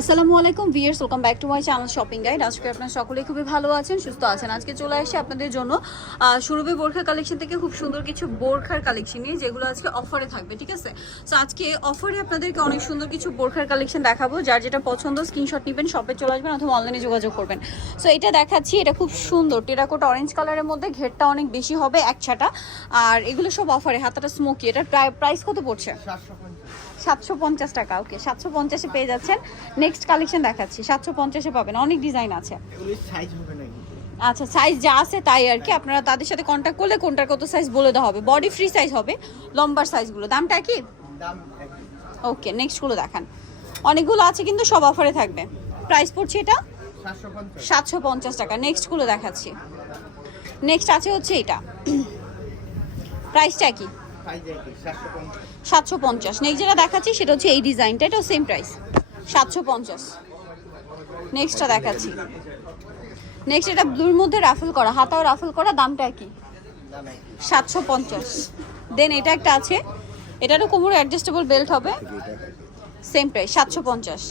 আসসালামু আলাইকুম viewers, welcome back to my channel shopping guide. আজকে আপনারা সকলেই খুবই ভালো আছেন, সুস্থ আছেন। আজকে চলে আসছি আপনাদের জন্য সুরভি বোরখা কালেকশন থেকে খুব সুন্দর কিছু বোরখার কালেকশন নিয়ে, যেগুলো আজকে অফারে থাকবে। ঠিক আছে, সো আজকে অফারে আপনাদেরকে অনেক সুন্দর কিছু বোরখার কালেকশন দেখাবো। যার যেটা পছন্দ স্ক্রিনশট নেবেন, শপে চলে আসবেন অথবা অনলাইনে যোগাযোগ করবেন। সো এটা দেখাচ্ছি, এটা খুব সুন্দর টেরাকোটা অরেঞ্জ কালারের মধ্যে, ঘেরটা অনেক বেশি হবে একছাটা, আর এগুলো সব অফারে। হাতাটা স্মোকি। এটার প্রাইস কত পড়ছে? 750 টাকা। ওকে, 750-এ পেয়ে যাচ্ছেন। নেক্সট কালেকশন দেখাচ্ছি, 750-এ পাবেন। অনেক ডিজাইন আছে। আচ্ছা, সাইজ যা আছে তাই আর কি। আপনারা তাদের সাথে কন্ট্যাক্ট করলে কোনটার কত সাইজ বলে দেওয়া হবে। বডি ফ্রি সাইজ হবে, লম্বার সাইজগুলো। দামটা কি? ওকে, নেক্সটগুলো দেখান। অনেকগুলো আছে কিন্তু সব অফারে থাকবে। প্রাইস পড়ছে এটা 750 টাকা। নেক্সটগুলো দেখাচ্ছি। নেক্সট আছে হচ্ছে এটা, প্রাইসটা কি? 750। নেক্সট যেটা দেখাচ্ছি সেটা হচ্ছে এই ডিজাইনটা, এটাও সেম প্রাইস 750। নেক্সটটা দেখাচ্ছি। নেক্সট এটা ব্লুর মধ্যে রাফেল করা, হাতাও রাফেল করা, দামটা কি? 750। দেন এটা একটা আছে, এটারও কোমরে অ্যাডজাস্টেবল বেল্ট হবে, সেম প্রাইস 750।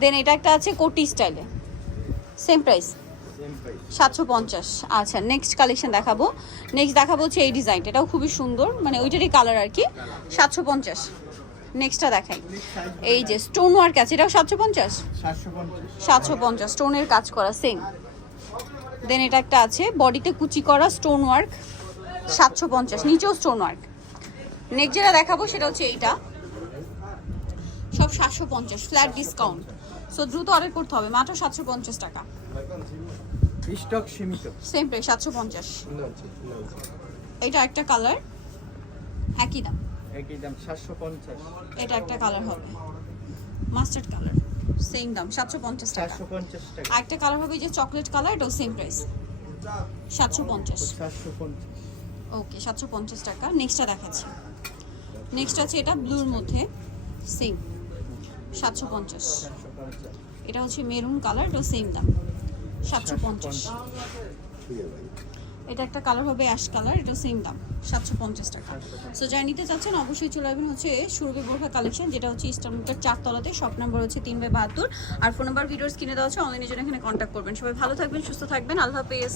দেন এটা একটা আছে কোটি স্টাইলে, সেম প্রাইস 750। আচ্ছা, নেক্সট কালেকশন দেখাবো। নেক্সট দেখাবো হচ্ছে এই ডিজাইনটা, এটাও খুবই সুন্দর, মানে ওইটারই কালার আর কি, 750। নেক্সটটা দেখাই, এই যে স্টোন ওয়ার্ক আছে, এটাও 750। স্টোনের কাজ করা সেম। দেন এটা একটা আছে বডিতে কুচি করা স্টোন ওয়ার্ক, 750, নিচেও স্টোন ওয়ার্ক। নেক্সট যেটা দেখাবো সেটা হচ্ছে এইটা, সব 750, ফ্ল্যাট ডিসকাউন্ট। সো দ্রুত অর্ডার করতে হবে, মাত্র 750 টাকা। স্টক সীমিত, সেম প্রাইস 750। এটা একটা কালার, একই দাম 750। এটা একটা কালার হবে মাস্টার্ড কালার, সেম দাম 750 টাকা। 750 টাকা। একটা কালার হবে যে চকলেট কালার, এটাও সেম প্রাইস 750। 750। ওকে, 750 টাকা। নেক্সটটা দেখাচ্ছি। নেক্সট আছে এটা ব্লুর মধ্যে, সেম 750। এটা হচ্ছে মেরুন কালার, এটাও সেম দাম 750। এটা একটা কালার হবে অ্যাশ কালার, এটা সেম দাম 750 টাকা। সো যারা নিতে চাচ্ছেন অবশ্যই চলে আসবেন হচ্ছে সুরভি বোরখা কালেকশন, যেটা হচ্ছে ইস্টার্নটার 4 তলাতে। শপ নাম্বার হচ্ছে 3/72, আর ফোন নাম্বার ভিডিওস কিনে দেওয়া হচ্ছে। অনলাইনে জন্য এখানে কন্ট্যাক্ট করবেন। সবাই ভালো থাকবেন, সুস্থ থাকবেন, আল্লাহ হাফেজ।